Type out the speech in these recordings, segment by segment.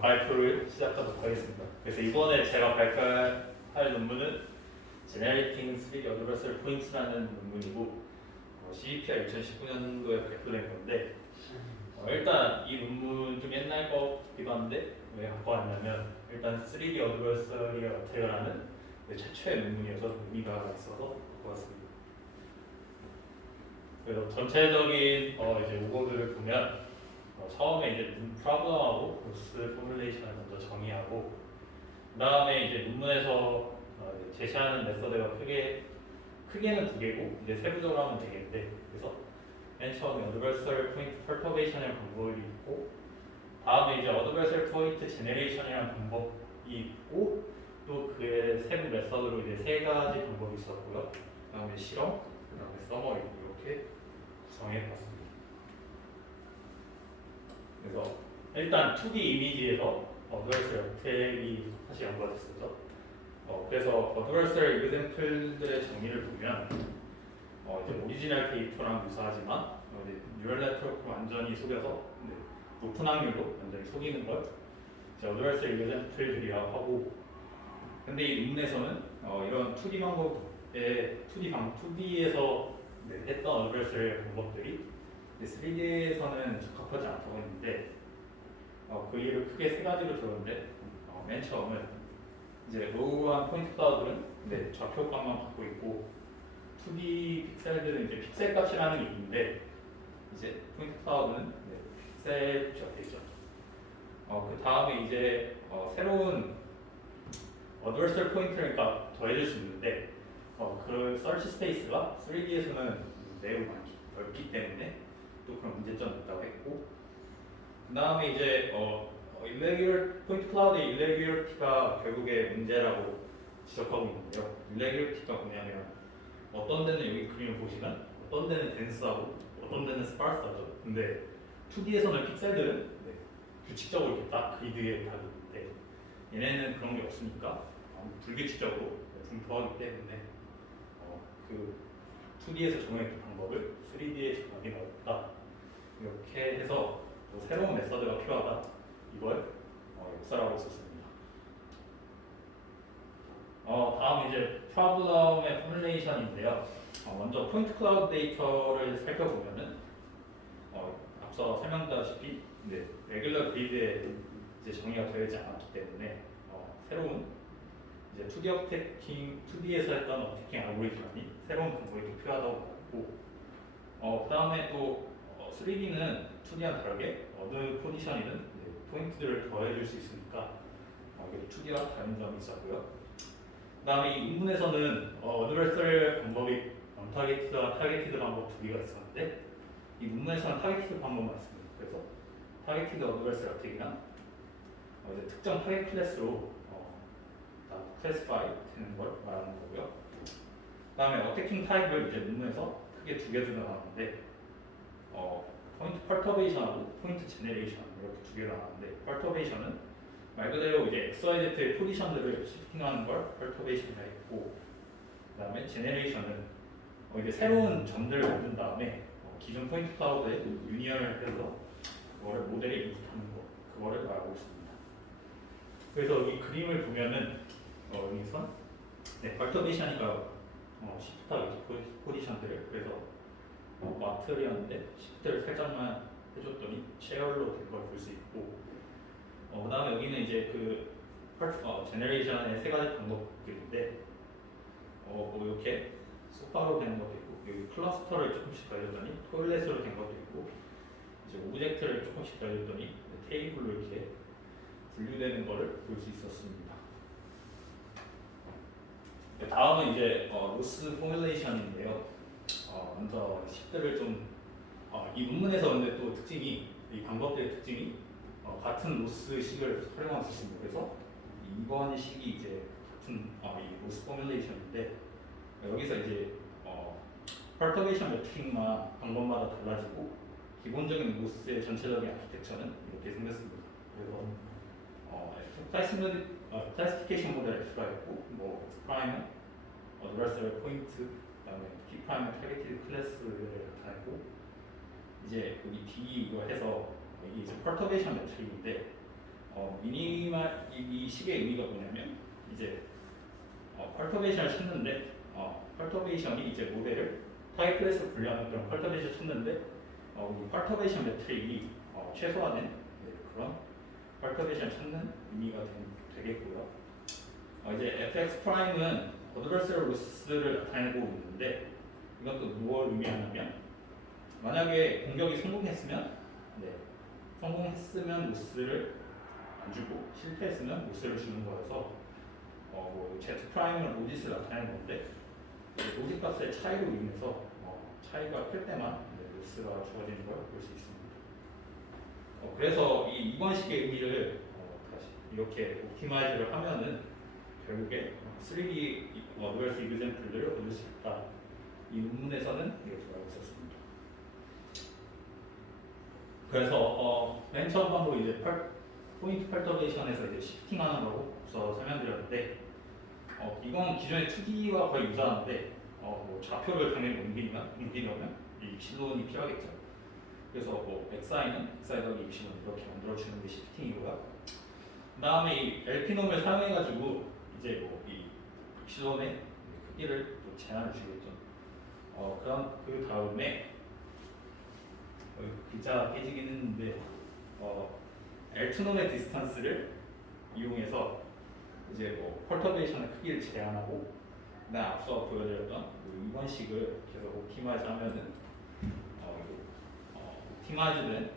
발표를 시작하도록 하겠습니다. 그래서 이번에 제가 발표할 논문은 Generating 3D Universal Points라는 논문이고 CEPR 2019년도에 발표된 건데 일단 이 논문 좀 옛날 거 같기도 한데 왜 갖고 왔냐면 일단 3D Universal이 어떻게라는 최초의 논문이어서 의미가 있어서 갖고 왔습니다. 그래서 전체적인 이제 오버뷰를 보면 처음에 이제 프로블럼하고 로스 포뮬레이션을 먼저 정의하고 그 다음에 이제 논문에서 이제 제시하는 메서드가 크게는 두 개고 이제 세부적으로 하면 되겠는데 그래서 맨 처음에 Universal Point Perturbation이라는 방법이 있고 다음에 이제 Universal Point Generation이라는 방법이 있고 또 그의 세부 메서드로 이제 세 가지 방법이 있었고요. 그 다음에 실험, 그 다음에 서머리 이렇게 구성해봤습니다. 그래서 일단 2D 이미지에서 어드버설 역택이 사실 연구가 됐었죠. 그래서 어드버설 example들의 정의를 보면 이제 오리지널 데이터랑 유사하지만 이제 뉴럴 네트워크를 완전히 속여서 높은 확률로 완전히 속이는 걸 이제 어드버설 example들이라고 하고 근데 이 논문에서는 이런 2D 방법의 2D에서 했던 어드버설 방법들이 3D에서는 적합하지 않다고 했는데 그 이유를 크게 세 가지로 들었는데 맨 처음은 이제 로우한 포인트 클라우드는 좌표값만 갖고 있고 2D 픽셀들은 이제 픽셀 값이라는 게 있는데 이제 포인트 클라우드는 픽셀 값이 있죠. 그 다음에 이제 새로운 어드버설 포인트를 더해줄 수 있는데 그 서치 스페이스가 3D에서는 매우 넓기 때문에 또 그런 문제점이 있다고 했고 그 다음에 이제 irregular 포인트 클라우드의 irregularity가 결국에 문제라고 지적하고 있는데요. irregularity가 뭐냐면 어떤 데는 여기 그림을 보시면 어떤 데는 덴스하고 어떤 데는 스파르스하죠. 근데 2D에서는 픽셀들은 규칙적으로 이렇게 딱 그리드에 다 있는데 얘네는 그런 게 없으니까 불규칙적으로 분포하기 때문에 그 2D에서 정의했던 방법을 3D에 적용하기 어렵다. 이렇게 해서 새로운 메서드가 필요하다. 이걸 역사라고 썼습니다. 다음 이제 프로블럼의 포뮬레이션인데요. 먼저 포인트 클라우드 데이터를 살펴보면은 앞서 설명드렸다시피 레귤러 그리드에 이제 정의가 되지 않았기 때문에 새로운 이제 2D에서 했던 어택킹 알고리즘이 새로운 방법이 또 필요하다고 봤고 그 다음에 또 3D는 2D와 다르게 어느 포지션이든 포인트들을 더해줄 수 있으니까 이게 2D와 다른 점이 있었고요. 그 다음에 이 논문에서는 어드버설 방법이 언타겟티드와 타겟티드 방법 두 개가 있었는데 이 논문에서는 타겟티드 방법만 씁니다. 그래서 타겟티드 어드버설 어택이나 이제 특정 타겟 클래스로 클래시파이 되는 걸 말하는 거고요. 그 다음에 어택킹 타입을 이제 논문에서 크게 두 개로 나왔는데 포인트 퍼터베이션하고 포인트 제네레이션 이렇게 두 개로 나왔는데 퍼터베이션은 말 그대로 이제 XYZ의 포지션들을 시프팅하는 걸 퍼터베이션이라 했고 그 다음에 제네레이션은 이제 새로운 점들을 만든 다음에 기존 포인트 클라우드에 유니언을 해서 그거를 모델에 인풋하는 거 그거를 말하고 있습니다. 그래서 이 그림을 보면은 여기서 퍼터베이션이니까 시프트하겠죠 포지션들을 그래서 마트리였는데 시프트를 살짝만 해줬더니 체열로 된 걸 볼 수 있고 그 다음에 여기는 이제 그 제너레이션의 세 가지 방법들인데 뭐 이렇게 소파로 된 것도 있고 여기 클러스터를 조금씩 더해줬더니 토일렛으로 된 것도 있고 이제 오브젝트를 조금씩 더해줬더니 테이블로 이렇게 분류되는 것을 볼 수 있었습니다. 다음은 이제 로스 포뮬레이션인데요. 먼저 식들을 좀 이 논문에서 근데 또 특징이 이 방법들의 특징이 같은 로스 식을 활용하고 있습니다. 그래서 이번 식이 이제 같은 이 로스 포뮬레이션인데 여기서 이제 퍼터베이션 매트릭만 방법마다 달라지고 기본적인 로스의 전체적인 아키텍처는 이렇게 생겼습니다. 그래서 클래시피케이션 모델 F가 있고 뭐 F 프라임은 어드버설 포인트 그다음에 T 프라임은 타겟티드 클래스를 나타내고 이제 여기 D 이거 해서 이게 이제 퍼터베이션 매트릭인데 미니멀 이 식의 의미가 뭐냐면 이제 컬터베이션을 찾는데 컬터베이션이 이제 모델을 타입 클래스로 분류하는 그런 컬터베이션을 찾는데 이 컬터베이션 매트릭이 최소화된 그런 컬터베이션을 찾는 의미가 되겠고요. 이제 fx 프라임은 어드버서리 로스를 나타내고 있는데 이것도 무엇을 의미하냐면 만약에 공격이 성공했으면 로스를 안 주고 실패했으면 로스를 주는 거여서 뭐 z 프라임은 로짓을 나타내는 건데 로짓 값의 차이로 인해서 차이가 클 때만 로스가 주어지는 걸 볼 수 있습니다. 그래서 이 2번식의 의미를 다시 이렇게 옵티마이즈를 하면은 결국에 3D 어드버스 이그젠플들을 얻을 수 있다. 이 논문에서는 이렇게 말하고 있었습니다. 그래서 맨 처음 방법 이제 포인트 펄터베이션에서 이제 시프팅하는 거고 앞서 설명드렸는데 이건 기존의 2D와 거의 유사한데 뭐 좌표를 당연히 옮기려면 이 입실론이 필요하겠죠. 그래서 뭐 xi는 xi 더하기 입실론 이렇게 만들어주는 게 시프팅이고요. 그 다음에 이 LP놈을 사용해가지고 이제 뭐 이 입실론의 크기를 또 제한을 주겠죠. 그럼 그 다음에 글자 깨지긴 했는데 L2놈의 디스턴스를 이용해서 이제 뭐 펄터베이션의 크기를 제한하고 그다음 앞서 보여드렸던 그 2번식을 계속 옵티마이즈 하면은 옵티마이즈된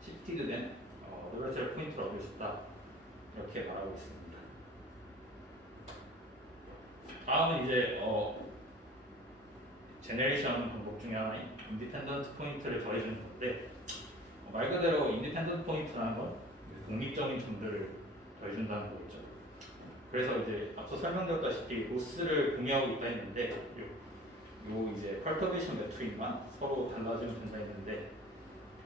시프티드된 어드버서리 포인트를 얻을 수 있다 이렇게 말하고 있습니다. 다음은 이제 제너레이션 방법 중에 하나인 인디펜던트 포인트를 더해주는 건데 말 그대로 인디펜던트 포인트라는 건 독립적인 점들을 더해준다는 거겠죠. 그래서 이제 앞서 설명드렸다시피 로스를 공유하고 있다 했는데 요 이제 펄터베이션 매트릭만 서로 달라지는 된다 했는데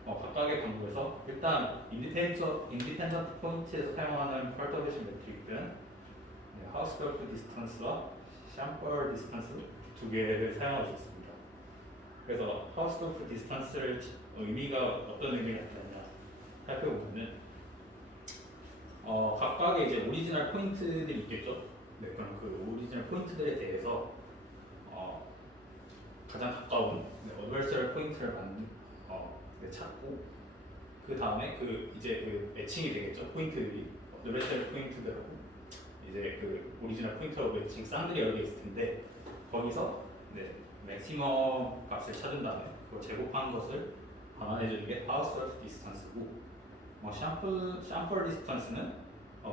각각의 방법에서 일단 인디펜던트 포인트에서 사용하는 펄터베이션 매트릭은 하우스돌프 디스턴스와 샴퍼 디스턴스 두 개를 사용할 수 있습니다. 그래서 하우스돌프 디스턴스를 의미가 어떤 의미가 있느냐 살펴보면은 각각의 이제 오리지널 포인트들이 있겠죠. 네, 그럼 그 오리지널 포인트들에 대해서 가장 가까운 어드버서리 포인트를 찾고 그 다음에 그 이제 그 매칭이 되겠죠. 포인트들이 어드버서리 포인트들하고 이제 그 오리지널 포인트하고 매칭 쌍들이 여러 개 있을 텐데 거기서 맥시멈 값을 찾은 다음에 그걸 제곱한 것을 감안해주는 게 하우스돌프 디스턴스고 샴플 디스턴스는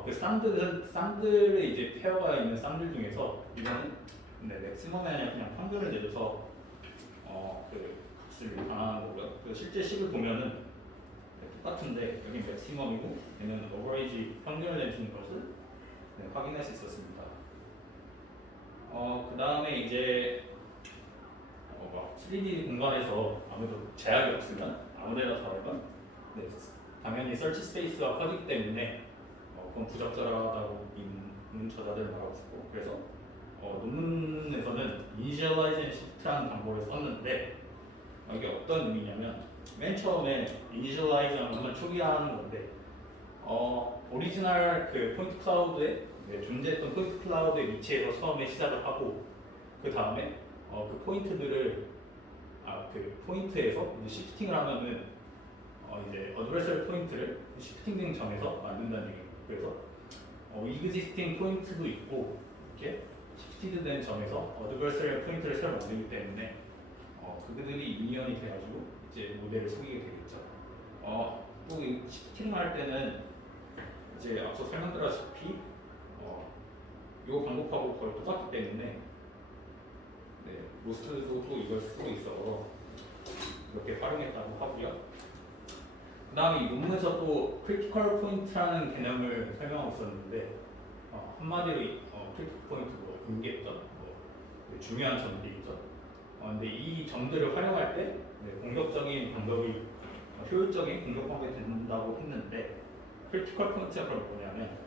그 쌍들의 이제 페어가 있는 쌍들 중에서 이거는 맥시멈이 아니라 그냥 평균을 내줘서 그 값을 감안하는 거고요. 그 실제 식을 보면은 똑같은데 여기 맥시멈이고 얘는 어버리지 평균을 내주는 것을 확인할 수 있었습니다. 그 다음에 이제 막 3D 공간에서 아무래도 제약이 없으면 아무데나 다르건 당연히 설치 스페이스가 커지기 때문에 그건 부적절하다고 있는 저자들을 말하고 있었고 그래서 논문에서는 이니셜라이제이션 시프트라는 방법을 썼는데 이게 어떤 의미냐면 맨 처음에 이니셜라이즈하는 것만 초기화하는 건데 오리지널 그 포인트 클라우드에 존재했던 포인트 클라우드의 위치에서 처음에 시작을 하고 그 다음에 그 포인트들을 그 포인트에서 이제 시프팅을 하면은 이제 어드버서리 포인트를 시프팅된 점에서 만든다는 얘기예요. 그래서 이그지스팅 포인트도 있고 이렇게 시프티드된 점에서 어드버서리 포인트를 새로 만들기 때문에 그들이 유니언이 돼가지고 이제 모델을 속이게 되겠죠. 또 이 시프팅을 할 때는 이제 앞서 설명드렸다시피 이 방법하고 거의 똑같기 때문에 로스도 또 이걸 쓰고 있어 이렇게 활용했다고 하고요. 그 다음에 이 논문에서 또 크리티컬 포인트라는 개념을 설명하고 있었는데 한마디로 크리티컬 포인트로 의미했던 중요한 점들이죠. 근데 이 점들을 활용할 때 공격적인 방법이 효율적인 공격 방법이 된다고 했는데 크리티컬 포인트가 그럼 뭐냐면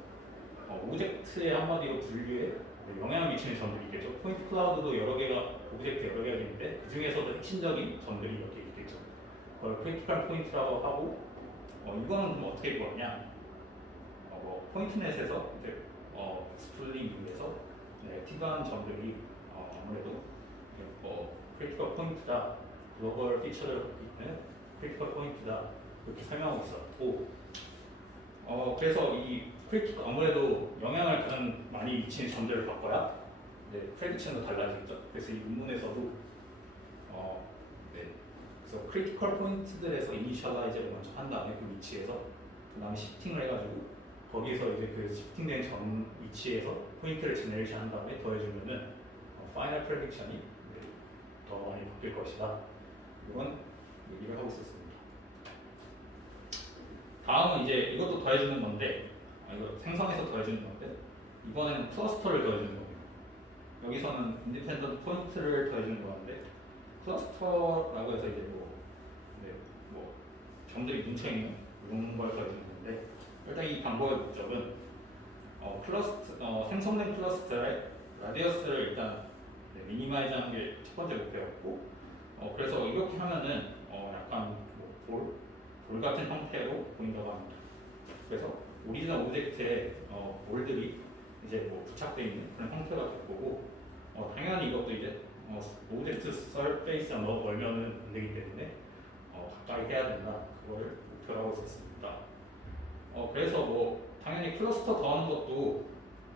오브젝트의 한마디로 분류에 영향을 미치는 점들이 있겠죠. 포인트 클라우드도 여러 개가 오브젝트 여러 개가 있는데 그 중에서도 핵심적인 점들이 이렇게 있겠죠. 그걸 크리티컬 포인트라고 하고 이거는 좀 어떻게 보았냐? 뭐 포인트넷에서 이제 스플링 위에서 액티브한 점들이 아무래도 뭐 크리티컬 포인트다, 글로벌 피처를 있는 크리티컬 포인트다 이렇게 설명하고 있었고, 그래서 이 크리티컬 아무래도 영향을 가장 많이 미치는 점들을 바꿔야 프레딕션도 달라지겠죠. 그래서 이 문문에서도 네, 그래서 크리티컬 포인트들에서 이니셜라이즈를 먼저 한 다음에 그 위치에서 그 다음에 시프팅을 해가지고 거기서 이제 그 시프팅된 점 위치에서 포인트를 제네레이션 한 다음에 더해주면은 파이널 프레딕션이 더 많이 바뀔 것이다. 이건 얘기를 하고 있었습니다. 다음은 이제 이것도 더해주는 건데, 이거 생성해서 더해주는 건데, 이번에는 클러스터를 더해주는 겁니다. 여기서는 인디펜던트 포인트를 더해주는 건데, 클러스터라고 해서 이제 뭐 점들이 뭉쳐있는 이런 걸 더해주는 건데, 일단 이 방법의 목적은 생성된 클러스터의 라디어스를 일단 미니마이즈하는 게 첫 번째 목표였고, 그래서 이렇게 하면은 약간 볼 같은 형태로 보인다고 합니다. 그래서 오리지널 오브젝트에 볼들이 이제 부착되어 있는 그런 형태가 될 거고, 당연히 이것도 이제 오브젝트 서페이스가 너무 멀면은 안 되기 때문에 가까이 해야 된다. 그거를 목표로 하고 있었습니다. 그래서 뭐 당연히 클러스터 더하는 것도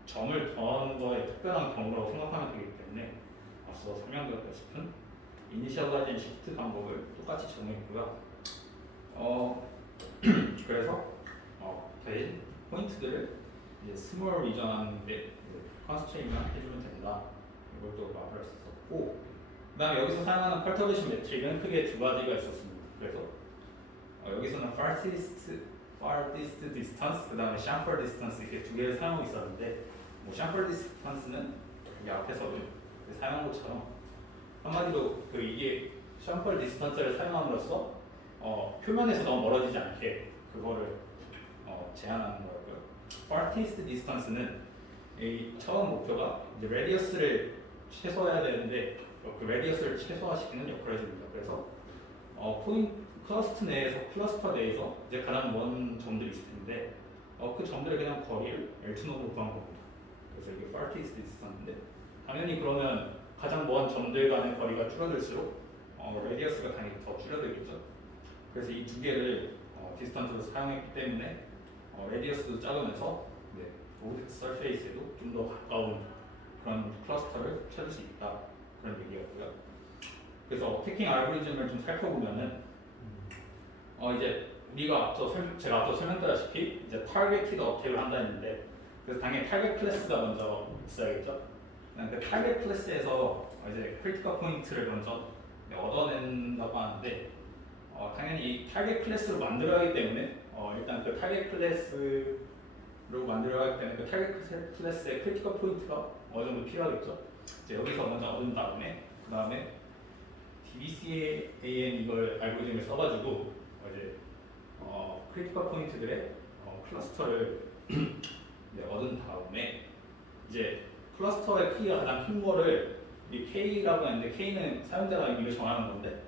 점을 더하는 거에 특별한 경우라고 생각하면 되기 때문에 앞서 설명드렸다시피 이니셜라이징 시프트 방법을 똑같이 적용했고요. 그래서 대신 포인트들을 이제 스몰 리전하는데 컨스트레인만 해주면 된다. 이걸 또 말할 수 있었고, 그다음에 여기서 사용하는 펄터베이션 매트릭은 크게 두 가지가 있었습니다. 그래서 여기서는 farthest distance, 그다음에 chamfer distance 이렇게 두 개를 사용하고 있었는데, 뭐 chamfer distance는 이 앞에서도 사용한 것처럼 한마디로 이게 chamfer distance를 사용함으로써 표면에서 너무 멀어지지 않게 그거를 제한하는 거고요. farthest distance는 이 처음 목표가 이제 radius를 최소화해야 되는데 그 radius를 최소화시키는 역할을 해줍니다. 그래서 클러스터 내에서 이제 가장 먼 점들이 있을 텐데 그 점들의 그냥 거리를 L2놈으로 구한 겁니다. 그래서 이게 farthest distance인데, 당연히 그러면 가장 먼 점들 간의 거리가 줄어들수록 radius가 당연히 더 줄어들겠죠. 그래서 이 두 개를 디스턴스로 사용했기 때문에 radius도 작으면서 오브젝트 서페이스에도 좀 더 가까운 그런 클러스터를 찾을 수 있다, 그런 얘기였고요. 그래서 태킹 알고리즘을 좀 살펴보면은 이제 제가 앞서 설명드렸다시피 이제 타겟티드 어택을 한다 했는데, 그래서 당연히 타겟 클래스가 먼저 있어야겠죠. 그 타겟 클래스에서 이제 크리티컬 포인트를 먼저 얻어낸다고 하는데, 당연히 이 타겟 클래스로 만들어야 하기 때문에 일단 그 타겟 클래스로 만들어야 하기 때문에 그 타겟 클래스의 크리티컬 포인트가 어느 정도 필요하겠죠. 이제 여기서 먼저 얻은 다음에 그 다음에 DBCAN 이걸 알고리즘을 써가지고 이제 크리티컬 포인트들의 클러스터를 얻은 다음에 이제 클러스터의 크기가 가장 큰 거를 이 K라고 하는데, K는 사용자가 이걸 정하는 건데,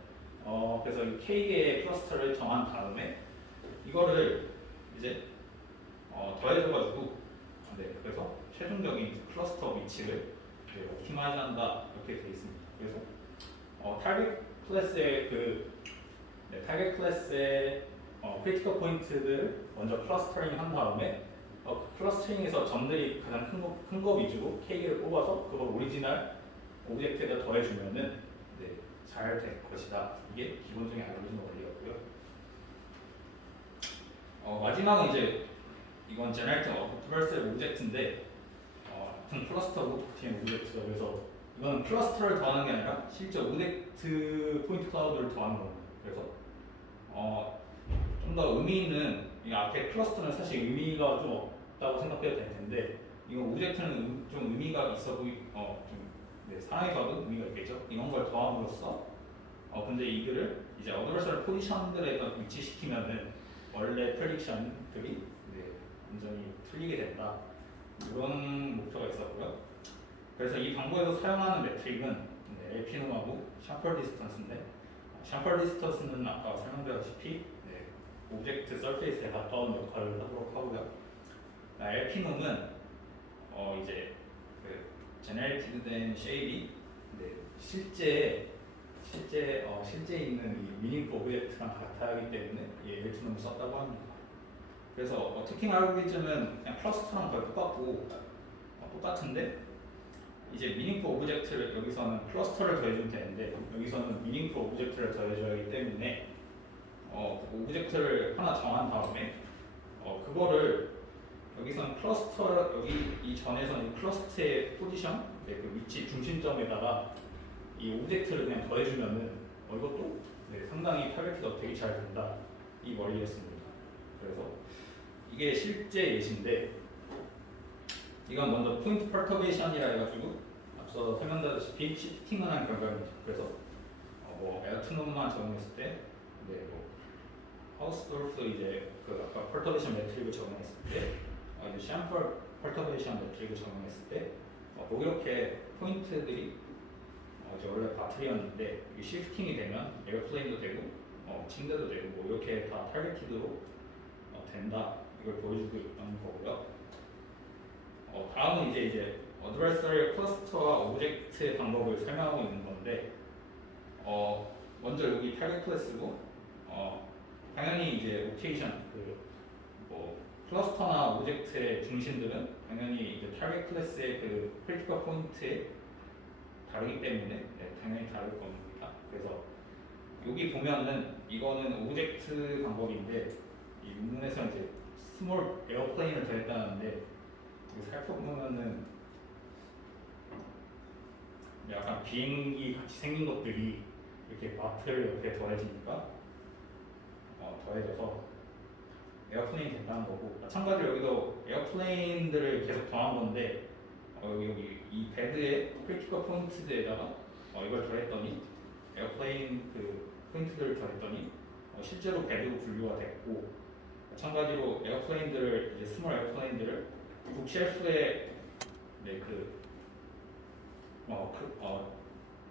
그래서 이 K의 클러스터를 정한 다음에 이거를 이제 더해줘가지고 그래서 최종적인 클러스터 위치를 옵티마이즈한다, 이렇게 되어 있습니다. 그래서 타겟 클래스의 크리티컬 포인트들 먼저 클러스터링 한 다음에 클러스터링에서 점들이 가장 큰 거 위주로 K를 뽑아서 그걸 오리지널 오브젝트에다 더해주면은 잘 될 것이다. 이게 기본적인 알고리즘 원리였고요. 마지막은 이제 이건 제너레이팅 어드버스 오브젝트인데 같은 클러스터고 같은 오브젝트죠. 그래서 이건 클러스터를 더하는 게 아니라 실제 오브젝트 포인트 클라우드를 더하는 겁니다. 그래서 좀 더 의미 있는, 이 앞에 클러스터는 사실 의미가 좀 없다고 생각해도 될 텐데, 이건 오브젝트는 좀 의미가 있어 상황에 봐도 의미가 있겠죠. 이런 걸 더함으로써 근데 이거를 이제 어드버서럴 포지션들에다 위치시키면은 원래 프레딕션들이 완전히 틀리게 된다, 이런 목표가 있었고요. 그래서 이 방법에서 사용하는 매트릭은 LP놈하고 샴펄 디스턴스인데, 샴펄 디스턴스는 아까 설명드렸다시피 오브젝트 서페이스에 가까운 역할을 하도록 하고요. RP놈은 이제 그 제네레이티드된 쉐입이 실제 있는 이 미닝풀 오브젝트랑 같아하기 때문에 이 LT놈을 썼다고 합니다. 그래서 특징 알고리즘은 그냥 클러스터랑 거의 똑같은데 이제 미닝풀 오브젝트를 여기서는 클러스터를 더해주면 되는데 여기서는 미닝풀 오브젝트를 더해줘야 하기 때문에 오브젝트를 하나 정한 다음에 그거를 여기서는 클러스터 여기 이 전에서는 클러스터의 포지션 그 위치 중심점에다가 이 오브젝트를 그냥 더해주면은 이것도 상당히 타겟가 되게 잘 된다 이 원리였습니다. 그래서 이게 실제 예시인데 이건 먼저 포인트 퍼터베이션이라 해가지고 앞서 설명드렸다시피 시프팅을 한 결과입니다. 그래서 에어트놈만 적용했을 때 하우스돌프 이제 그 아까 퍼터베이션 매트릭을 적용했을 때 이제 샴플 퍼터베이션 매트릭을 적용했을 때 이렇게 포인트들이 이제 원래 바틀이었는데 이게 시프팅이 되면 에어플레인도 되고 침대도 되고 이렇게 다 타겟티드로 된다 이걸 보여주고 있는 거고요. 다음은 이제 어드베서리 클러스터와 오브젝트 방법을 설명하고 있는 건데 먼저 여기 타겟 클래스고 당연히 이제 로케이션 클러스터나 오브젝트의 중심들은 당연히 이제 타겟 클래스의 그 크리티컬 포인트에 다르기 때문에 당연히 다를 겁니다. 그래서 여기 보면은 이거는 오브젝트 방법인데 이 문문에서 이제 스몰 에어플레인을 더했다는데 살펴보면은 약간 비행기 같이 생긴 것들이 이렇게 마트를 옆에 더해지니까 더해져서 에어플레인이 된다는 거고 마찬가지로 여기도 에어플레인들을 계속 더한 건데 여기 이 베드의 크리티컬 포인트에다가 이걸 더했더니 에어플레인 그 포인트들을 더했더니 실제로 베드로 분류가 됐고 마찬가지로 에어플레인들을 이제 스몰 에어플레인들을 북쉘프에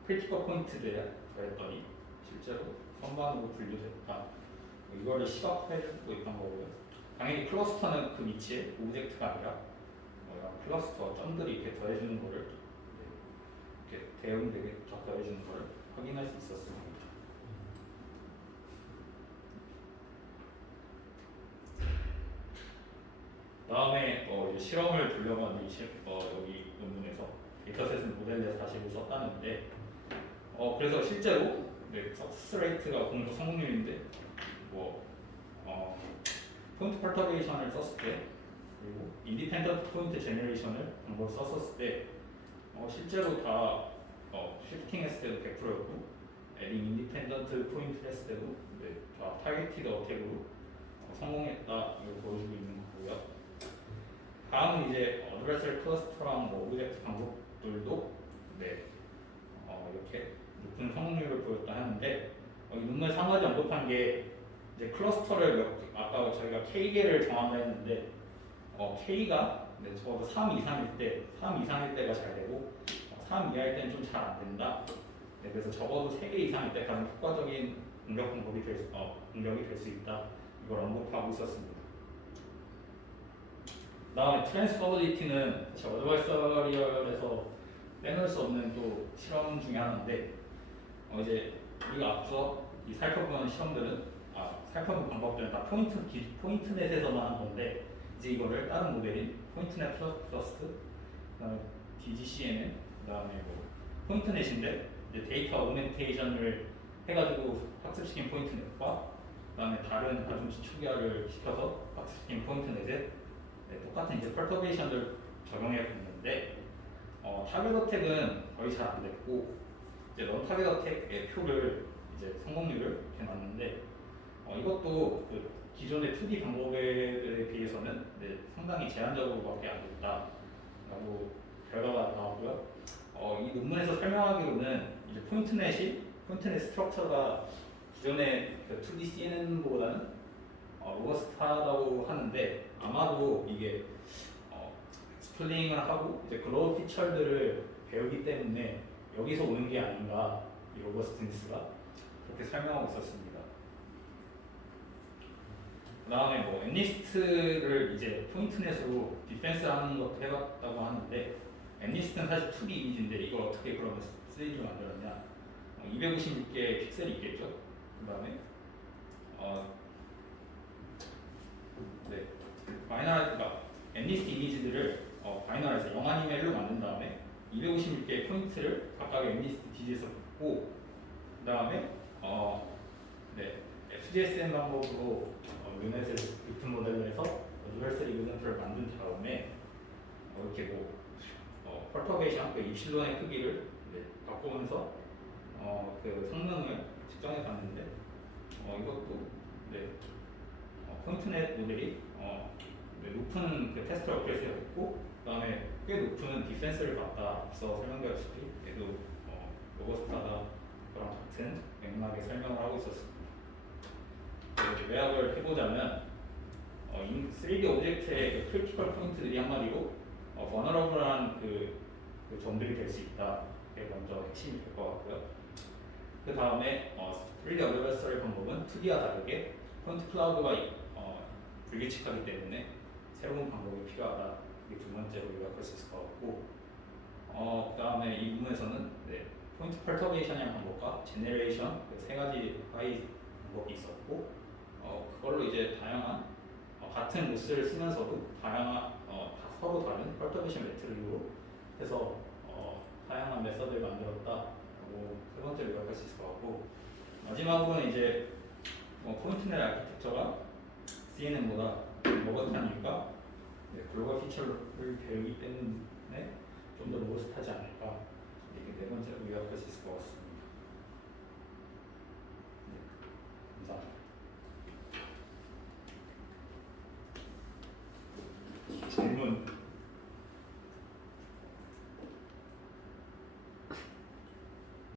크리티컬 포인트에 더했더니 실제로 선반으로 분류됐다. 이거를 시각화해주고 있던 거고요. 당연히 클러스터는 그 위치에 오브젝트가 아니라 클러스터 점들이 이렇게 더해주는 거를 이렇게 대응되게 더해주는 거를 확인할 수 있었습니다. 다음에 이제 실험을 돌려본 여기 논문에서 데이터셋을 모델에 다시 썼다는데 그래서 실제로 석세스 레이트가 공부 성공률인데 포인트 퍼터베이션을 썼을 때 그리고 인디펜던트 포인트 제너레이션을 방법을 썼을 때 실제로 다 시프팅 했을 때도 100%였고 에딩 인디펜던트 포인트 했을 때도 다 타겟티드 어택으로 성공했다 이걸 보여주고 있는 거고요. 다음은 이제 어드베서리 클러스터랑 오브젝트 방법들도 이렇게 높은 성공률을 보였다 하는데 이 논문에 한 가지 언급한 게 이제 클러스터를 아까 저희가 K개를 정한다 했는데 K가 적어도 3 이상일 때가 잘 되고 3 이하일 때는 좀 잘 안 된다. 그래서 적어도 3개 이상일 때 가장 효과적인 공격 방법이 공격이 될 수 있다. 이걸 언급하고 있었습니다. 다음에 트랜스퍼빌리티는 사실 어드바이서리얼에서 빼놓을 수 없는 또 실험 중에 하나인데 이제 우리가 앞서 이 살펴본 실험들은 살펴본 방법들은 다 포인트넷에서만 한 건데 이제 이거를 다른 모델인 포인트넷 플러스 그다음에 DGCNN 그다음에 포인트넷인데 이제 데이터 오그멘테이션을 해가지고 학습시킨 포인트넷과 그다음에 다른 가중치 초기화를 시켜서 학습시킨 포인트넷에 똑같은 이제 퍼터베이션을 적용해 봤는데 타겟 어택은 거의 잘 안 됐고 이제 넌 타겟 어택의 표를 이제 성공률을 이렇게 놨는데 이것도 그 기존의 2D 방법에 비해서는 상당히 제한적으로밖에 안 됐다라고 결과가 나왔고요. 이 논문에서 설명하기로는 이제 포인트넷 스트럭처가 기존의 그 2D CNN보다는 로버스트하다고 하는데 아마도 이게 스플링을 하고 이제 글로벌 피처들을 배우기 때문에 여기서 오는 게 아닌가 이 로버스트니스가 그렇게 설명하고 있었습니다. 그다음에 뭐 엠리스트를 이제 포인트넷으로 디펜스하는 것도 해봤다고 하는데 엠리스트는 사실 2D 이미지인데 이걸 어떻게 그러면 3D로 만들었냐? 256개의 픽셀이 있겠죠. 그다음에 네, 그러니까 엠리스트 이미지들을 바이너라이즈 0 아니면 1로 만든 다음에 256개의 포인트를 각각의 엠리스트 디지에서 붙고 그다음에 네, FGSM 방법으로 유닛을 리튼 모델로 해서 유니버설 이그전트를 만든 다음에 이렇게 퍼터베이션 그 입실론의 크기를 바꾸면서 그 성능을 측정해 봤는데 이것도 네, 포인트넷 모델이 네, 높은 그 테스트 어플레이스가 있고 그다음에 꽤 높은 디펜스를 받다 앞서 설명드렸다시피 얘도 로버스트하다 그랑 같은 맥락의 설명을 하고 있었습니다. 요약을 해보자면 3D 오브젝트의 그 크리티컬 포인트들이 한마디로 버너러블한 그 점들이 될 수 있다. 그게 먼저 핵심이 될 것 같고요. 그 다음에 3D 어드베서리 방법은 2D와 다르게 포인트 클라우드가 불규칙하기 때문에 새로운 방법이 필요하다. 이게 두 번째로 요약할 수 있을 것 같고 그 다음에 이 부분에서는 네, 포인트 펄터베이션이라는 방법과 제네레이션 그 세 가지 파이 방법이 있었고 그걸로 이제 다양한 같은 로스를 쓰면서도 다양한 서로 다른 펄터베이션 매트릭으로 해서 다양한 메서드를 만들었다라고 세 번째로 요약할 수 있을 것 같고 마지막으로는 이제 포인트넷 아키텍처가 CNN보다 로버스트한 이유가 글로벌 피처를 배우기 때문에 좀 더 로버스트하지 않을까 이렇게 네 번째로 요약할 수 있을 것 같습니다. 네, 감사합니다. 질문.